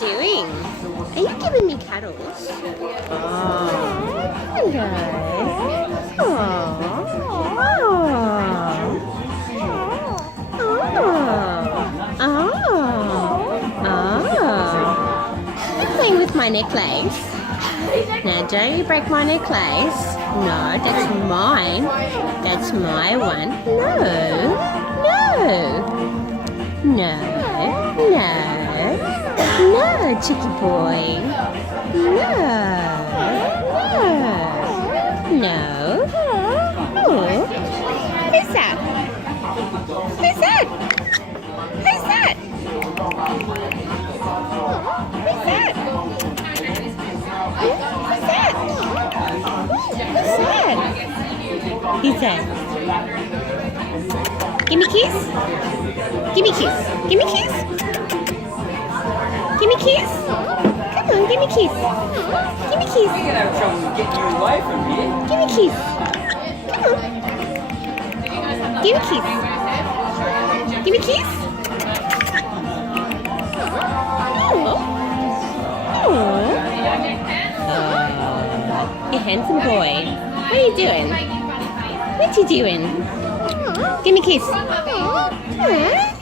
doing? Are you giving me cuddles? Oh, hello. You're playing with my necklace. Now don't you break my necklace. No, that's mine. That's my one. No. No. No, Chicky boy. No. Oh. Who's that? Who's that? Who's that? Who's that? Who's that? Who's that? Give me a kiss. Give me a kiss. Give me a kiss. Give me a kiss. Come on, give me a kiss. Give me a kiss. You're gonna have trouble getting you away from here. Give me a kiss. Come on. Give me a kiss. Give me a kiss. You handsome boy. What are you doing? What you doing? Give me a kiss.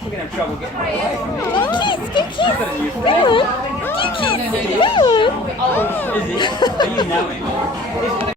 We're gonna have trouble getting you away from here. Give a kiss. Come on. Give a kiss. Come on. Is he? Are you knowing?